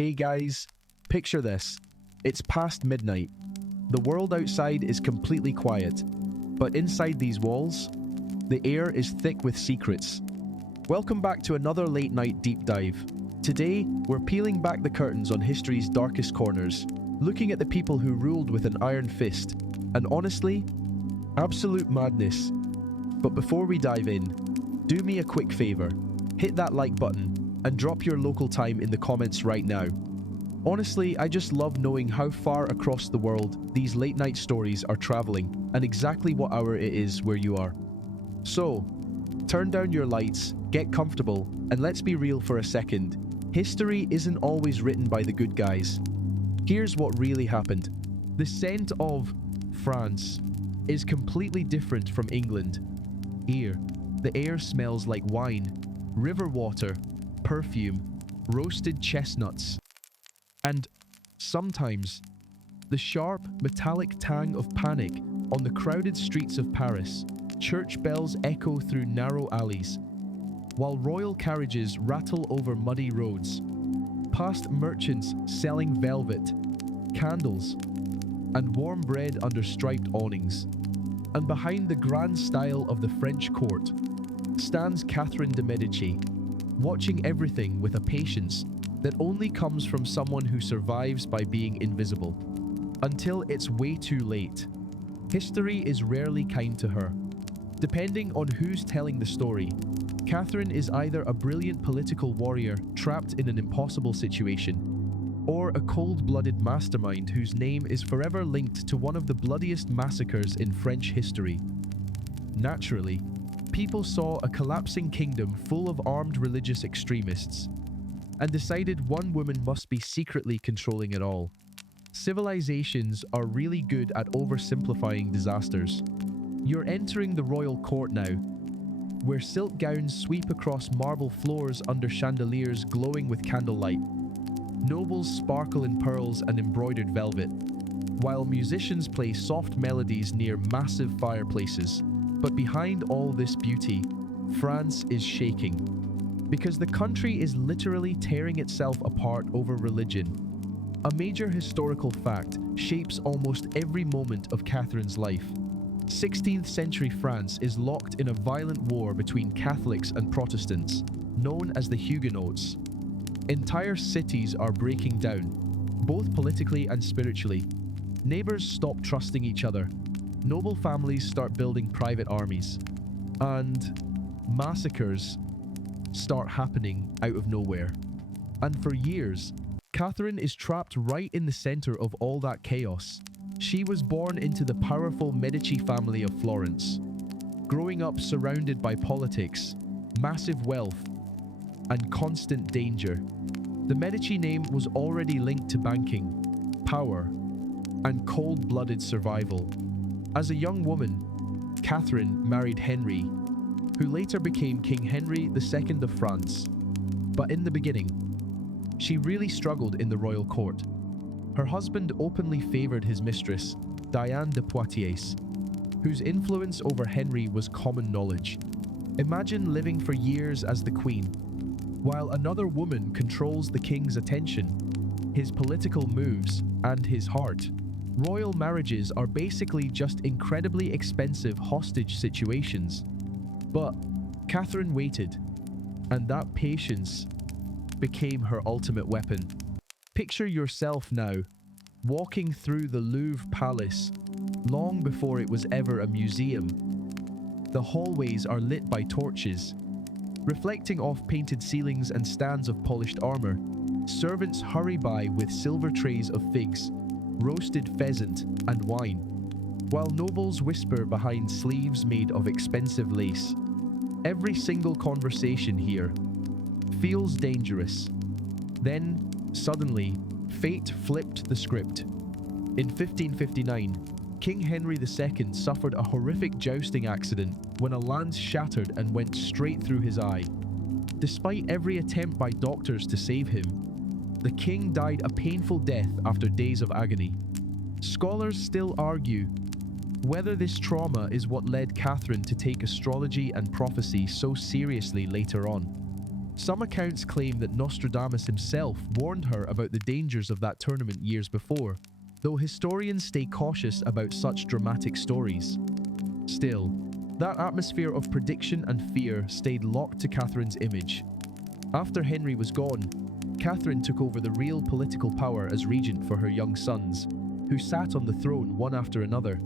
Hey guys, picture this. It's past midnight. The world outside is completely quiet, but inside these walls, the air is thick with secrets. Welcome back to another late night deep dive. Today, we're peeling back the curtains on history's darkest corners, looking at the people who ruled with an iron fist, and honestly, absolute madness. But before we dive in, do me a quick favor, hit that like button and drop your local time in the comments right now. Honestly, I just love knowing how far across the world these late night stories are traveling and exactly what hour it is where you are. So, turn down your lights, get comfortable, and let's be real for a second. History isn't always written by the good guys. Here's what really happened. The scent of France is completely different from England. Here, the air smells like wine, river water, perfume, roasted chestnuts, and sometimes the sharp, metallic tang of panic on the crowded streets of Paris. Church bells echo through narrow alleys, while royal carriages rattle over muddy roads, past merchants selling velvet, candles, and warm bread under striped awnings. And behind the grand style of the French court stands Catherine de Medici, watching everything with a patience that only comes from someone who survives by being invisible. Until it's way too late. History is rarely kind to her. Depending on who's telling the story, Catherine is either a brilliant political warrior trapped in an impossible situation, or a cold-blooded mastermind whose name is forever linked to one of the bloodiest massacres in French history. Naturally, people saw a collapsing kingdom full of armed religious extremists and decided one woman must be secretly controlling it all. Civilizations are really good at oversimplifying disasters. You're entering the royal court now, where silk gowns sweep across marble floors under chandeliers glowing with candlelight. Nobles sparkle in pearls and embroidered velvet, while musicians play soft melodies near massive fireplaces. But behind all this beauty, France is shaking, because the country is literally tearing itself apart over religion. A major historical fact shapes almost every moment of Catherine's life. 16th century France is locked in a violent war between Catholics and Protestants, known as the Huguenots. Entire cities are breaking down, both politically and spiritually. Neighbors stop trusting each other. Noble families start building private armies. And massacres start happening out of nowhere. And for years, Catherine is trapped right in the center of all that chaos. She was born into the powerful Medici family of Florence, growing up surrounded by politics, massive wealth, and constant danger. The Medici name was already linked to banking, power, and cold-blooded survival. As a young woman, Catherine married Henry, who later became King Henry II of France. But in the beginning, she really struggled in the royal court. Her husband openly favored his mistress, Diane de Poitiers, whose influence over Henry was common knowledge. Imagine living for years as the queen, while another woman controls the king's attention, his political moves, and his heart. Royal marriages are basically just incredibly expensive hostage situations. But Catherine waited, and that patience became her ultimate weapon. Picture yourself now, walking through the Louvre Palace, long before it was ever a museum. The hallways are lit by torches, reflecting off painted ceilings and stands of polished armor. Servants hurry by with silver trays of figs, roasted pheasant, and wine, while nobles whisper behind sleeves made of expensive lace. Every single conversation here feels dangerous. Then, suddenly, fate flipped the script. In 1559, King Henry II suffered a horrific jousting accident when a lance shattered and went straight through his eye. Despite every attempt by doctors to save him, the king died a painful death after days of agony. Scholars still argue whether this trauma is what led Catherine to take astrology and prophecy so seriously later on. Some accounts claim that Nostradamus himself warned her about the dangers of that tournament years before, though historians stay cautious about such dramatic stories. Still, that atmosphere of prediction and fear stayed locked to Catherine's image. After Henry was gone, Catherine took over the real political power as regent for her young sons, who sat on the throne one after another,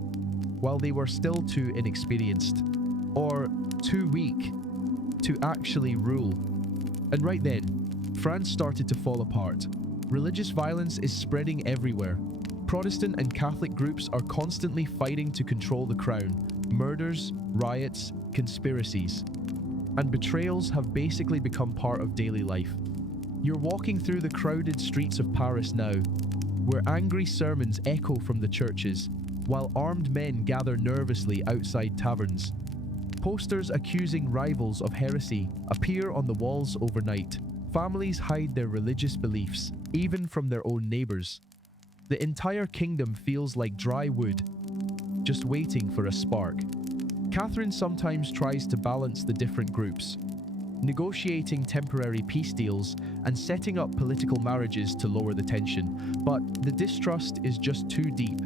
while they were still too inexperienced, or too weak, to actually rule. And right then, France started to fall apart. Religious violence is spreading everywhere. Protestant and Catholic groups are constantly fighting to control the crown. Murders, riots, conspiracies, and betrayals have basically become part of daily life. You're walking through the crowded streets of Paris now, where angry sermons echo from the churches, while armed men gather nervously outside taverns. Posters accusing rivals of heresy appear on the walls overnight. Families hide their religious beliefs, even from their own neighbors. The entire kingdom feels like dry wood, just waiting for a spark. Catherine sometimes tries to balance the different groups, negotiating temporary peace deals and setting up political marriages to lower the tension, but the distrust is just too deep.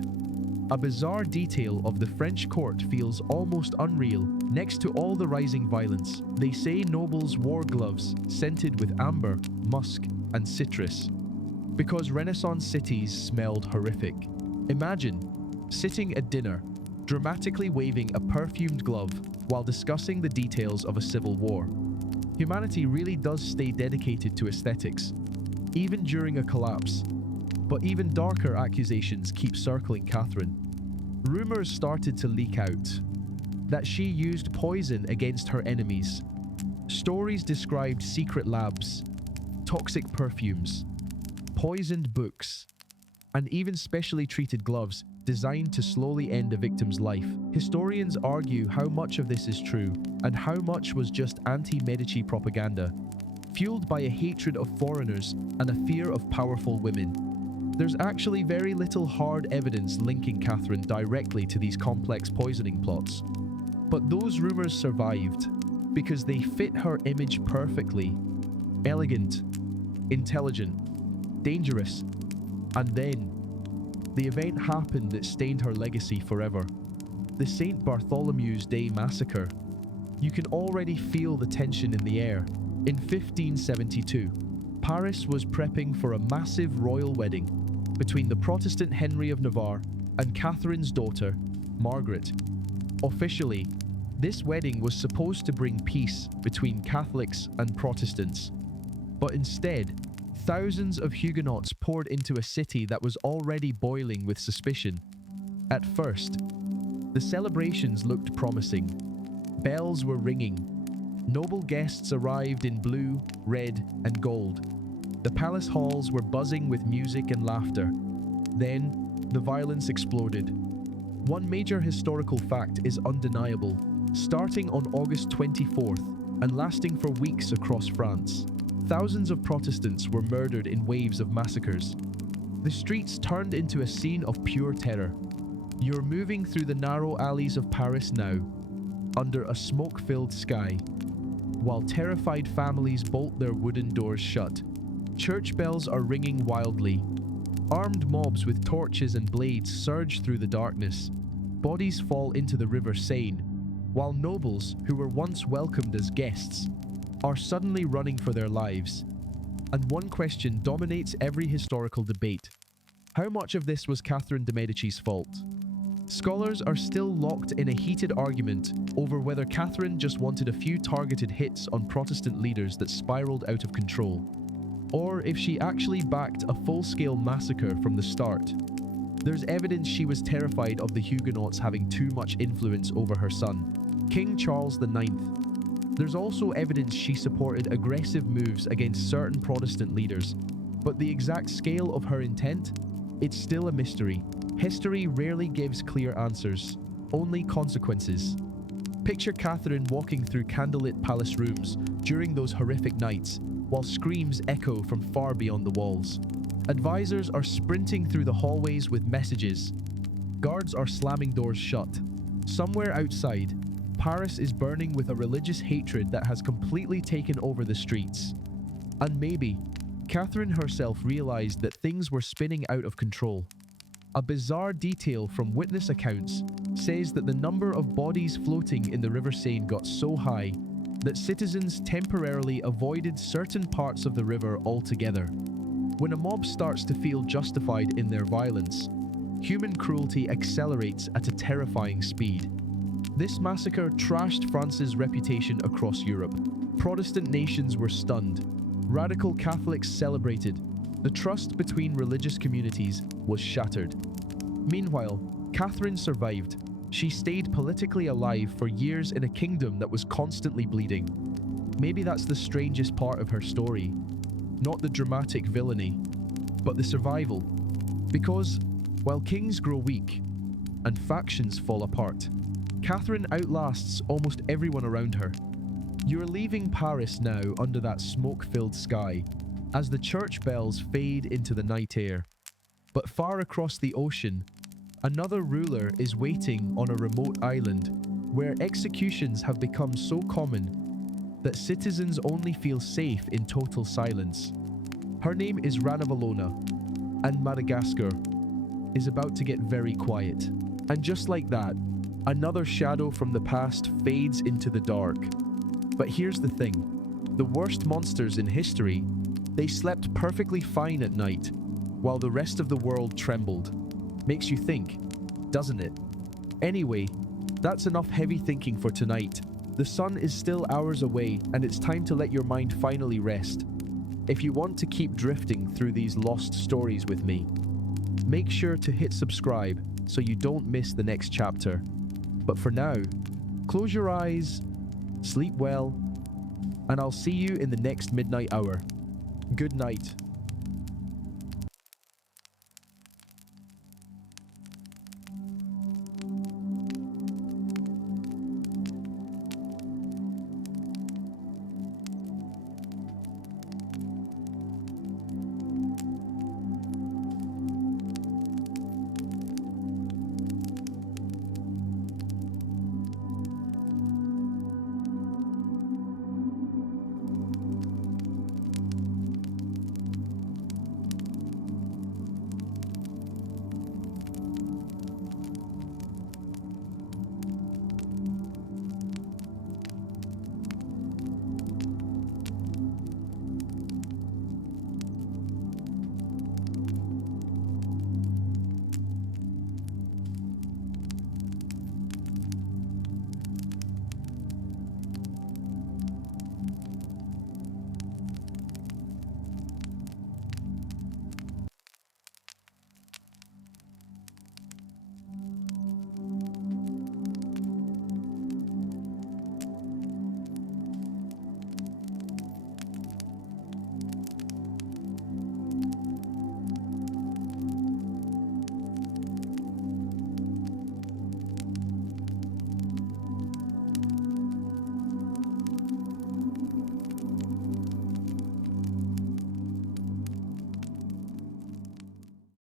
A bizarre detail of the French court feels almost unreal. Next to all the rising violence, they say nobles wore gloves scented with amber, musk, and citrus, because Renaissance cities smelled horrific. Imagine sitting at dinner, dramatically waving a perfumed glove while discussing the details of a civil war. Humanity really does stay dedicated to aesthetics, even during a collapse. But even darker accusations keep circling Catherine. Rumours started to leak out that she used poison against her enemies. Stories described secret labs, toxic perfumes, poisoned books, and even specially treated gloves designed to slowly end a victim's life. Historians argue how much of this is true and how much was just anti-Medici propaganda, fueled by a hatred of foreigners and a fear of powerful women. There's actually very little hard evidence linking Catherine directly to these complex poisoning plots. But those rumours survived because they fit her image perfectly. Elegant, intelligent, dangerous, and then the event happened that stained her legacy forever. The St. Bartholomew's Day Massacre. You can already feel the tension in the air. In 1572, Paris was prepping for a massive royal wedding between the Protestant Henry of Navarre and Catherine's daughter, Margaret. Officially, this wedding was supposed to bring peace between Catholics and Protestants. But instead, thousands of Huguenots poured into a city that was already boiling with suspicion. At first, the celebrations looked promising. Bells were ringing. Noble guests arrived in blue, red, and gold. The palace halls were buzzing with music and laughter. Then, the violence exploded. One major historical fact is undeniable. Starting on August 24th and lasting for weeks across France, thousands of Protestants were murdered in waves of massacres. The streets turned into a scene of pure terror. You're moving through the narrow alleys of Paris now, under a smoke-filled sky, while terrified families bolt their wooden doors shut. Church bells are ringing wildly. Armed mobs with torches and blades surge through the darkness. Bodies fall into the River Seine, while nobles, who were once welcomed as guests, are suddenly running for their lives. And one question dominates every historical debate. How much of this was Catherine de' Medici's fault? Scholars are still locked in a heated argument over whether Catherine just wanted a few targeted hits on Protestant leaders that spiraled out of control, or if she actually backed a full-scale massacre from the start. There's evidence she was terrified of the Huguenots having too much influence over her son, King Charles IX. There's also evidence she supported aggressive moves against certain Protestant leaders, but the exact scale of her intent? It's still a mystery. History rarely gives clear answers, only consequences. Picture Catherine walking through candlelit palace rooms during those horrific nights, while screams echo from far beyond the walls. Advisors are sprinting through the hallways with messages. Guards are slamming doors shut. Somewhere outside, Paris is burning with a religious hatred that has completely taken over the streets. And maybe Catherine herself realized that things were spinning out of control. A bizarre detail from witness accounts says that the number of bodies floating in the River Seine got so high that citizens temporarily avoided certain parts of the river altogether. When a mob starts to feel justified in their violence, human cruelty accelerates at a terrifying speed. This massacre trashed France's reputation across Europe. Protestant nations were stunned. Radical Catholics celebrated. The trust between religious communities was shattered. Meanwhile, Catherine survived. She stayed politically alive for years in a kingdom that was constantly bleeding. Maybe that's the strangest part of her story. Not the dramatic villainy, but the survival. Because, while kings grow weak and factions fall apart, Catherine outlasts almost everyone around her. You're leaving Paris now under that smoke-filled sky as the church bells fade into the night air. But far across the ocean, another ruler is waiting on a remote island where executions have become so common that citizens only feel safe in total silence. Her name is Ranavalona, and Madagascar is about to get very quiet. And just like that, another shadow from the past fades into the dark. But here's the thing, the worst monsters in history, they slept perfectly fine at night, while the rest of the world trembled. Makes you think, doesn't it? Anyway, that's enough heavy thinking for tonight. The sun is still hours away, and it's time to let your mind finally rest. If you want to keep drifting through these lost stories with me, make sure to hit subscribe so you don't miss the next chapter. But for now, close your eyes, sleep well, and I'll see you in the next midnight hour. Good night.